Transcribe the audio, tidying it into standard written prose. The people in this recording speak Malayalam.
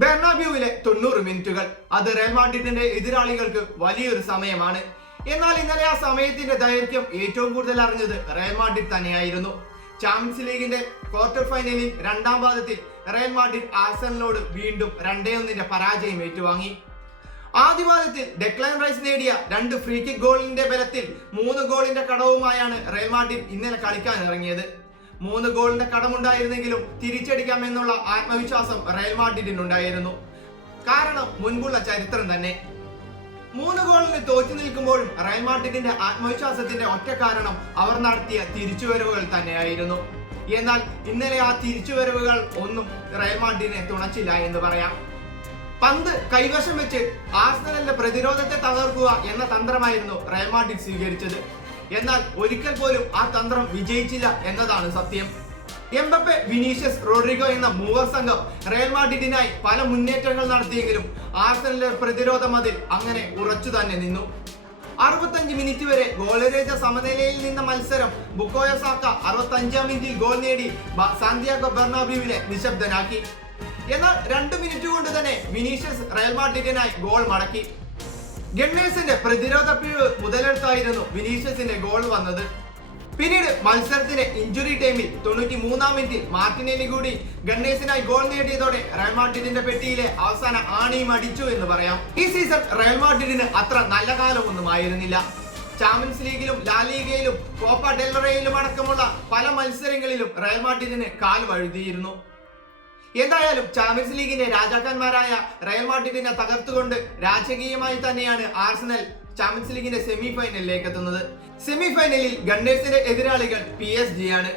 ബെർണാബ്യൂവിലെ 90 മിനിറ്റുകൾ അത് റയൽ മാഡ്രിഡിന്റെ എതിരാളികൾക്ക് വലിയൊരു സമയമാണ്. എന്നാൽ ഇന്നലെ ആ സമയത്തിന്റെ ദൈർഘ്യം ഏറ്റവും കൂടുതൽ അറിഞ്ഞത് റയൽ മാഡ്രിഡ് തന്നെയായിരുന്നു. ചാമ്പ്യൻസ് ലീഗിന്റെ ക്വാർട്ടർ ഫൈനലിൽ രണ്ടാം പാദത്തിൽ റയൽ മാഡ്രിഡ് ആഴ്സണലിനോട് വീണ്ടും 2-1 പരാജയം ഏറ്റുവാങ്ങി. ആദ്യ പാദത്തിൽ ഡെക്ലാൻ റൈസ് നേടിയ 2 ഫ്രീ കിക്ക് ഗോളിന്റെ ബലത്തിൽ 3 ഗോളിന്റെ കടവുമായാണ് റയൽ മാഡ്രിഡ് ഇന്നലെ കളിക്കാൻ ഇറങ്ങിയത്. 3 ഗോളിന്റെ കടമുണ്ടായിരുന്നെങ്കിലും തിരിച്ചടിക്കാമെന്നുള്ള ആത്മവിശ്വാസം റയൽ മാഡ്രിഡിനുണ്ടായിരുന്നു. കാരണം മുൻപുള്ള ചരിത്രം തന്നെ. 3 ഗോളിന് തോറ്റു നിൽക്കുമ്പോഴും റയൽ മാഡ്രിഡിന്റെ ആത്മവിശ്വാസത്തിന്റെ ഒറ്റ കാരണം അവർ നടത്തിയ തിരിച്ചുവരവുകൾ തന്നെയായിരുന്നു. എന്നാൽ ഇന്നലെ ആ തിരിച്ചുവരവുകൾ ഒന്നും റയൽ മാഡ്രിഡിനെ തുണച്ചില്ല എന്ന് പറയാം. പന്ത് കൈവശം വെച്ച് ആഴ്സണലിന്റെ പ്രതിരോധത്തെ തകർക്കുക എന്ന തന്ത്രമായിരുന്നു റയൽ മാഡ്രിഡ് സ്വീകരിച്ചത്. എന്നാൽ ഒരിക്കൽ പോലും ആ തന്ത്രം വിജയിച്ചില്ല എന്നതാണ് സത്യം. എംബപ്പെ, വിനീഷ്യസ്, റോഡ്രിഗോ എന്ന മൂവർ സംഘം റയൽ മാഡ്രിഡിനായി പല മുന്നേറ്റങ്ങൾ നടത്തിയെങ്കിലും ആഴ്സണലിന്റെ പ്രതിരോധ മതിൽ അങ്ങനെ ഉറച്ചു തന്നെ നിന്നു. 65 മിനിറ്റ് വരെ ഗോളരഹിത സമനിലയിൽ നിന്ന മത്സരം ബുക്കായോ സാക്ക 65-ാം മിനിറ്റിൽ ഗോൾ നേടി സാന്റിയാഗോ ബെർണാബ്യൂവിനെ നിശബ്ദനാക്കി. എന്നാൽ 2 മിനിറ്റ് കൊണ്ട് തന്നെ വിനീഷ്യസ് റയൽ മാഡ്രിഡിനായി ഗോൾ മടക്കി. ഗണ്ണേഴ്സിന്റെ പ്രതിരോധ പിഴവ് മുതലെടുത്തായിരുന്നു വിനീഷ്യസിന്റെ ഗോൾ വന്നത്. പിന്നീട് മത്സരത്തിന്റെ ഇഞ്ചുറി ടൈമിൽ 93-ാം മിനിറ്റിൽ മാർട്ടിനെല്ലി കൂടി ഗണ്ണേഴ്സിനായി ഗോൾ നേടിയതോടെ റയൽ മാഡ്രിഡിന്റെ പെട്ടിയിലെ അവസാന ആണിയും അടിച്ചു എന്ന് പറയാം. ഈ സീസൺ റയൽ മാഡ്രിഡിന് അത്ര നല്ല കാലമൊന്നും ആയിരുന്നില്ല. ചാമ്പ്യൻസ് ലീഗിലും ലാ ലീഗയിലും കോപ്പ ഡെൽ റേയിലും അടക്കമുള്ള പല മത്സരങ്ങളിലും റയൽ മാഡ്രിഡിന് കാൽ വഴുതിയിരുന്നു. എന്തായാലും ചാമ്പ്യൻസ് ലീഗിന്റെ രാജാക്കന്മാരായ റയൽ മാഡ്രിഡിനെ തകർത്തുകൊണ്ട് രാജകീയമായി തന്നെയാണ് ആഴ്സണൽ ചാമ്പ്യൻസ് ലീഗിന്റെ സെമി ഫൈനലിലേക്ക് എത്തുന്നത്. സെമി ഫൈനലിൽ ഗണ്ണേഴ്സിന്റെ എതിരാളികൾ PSG ആണ്.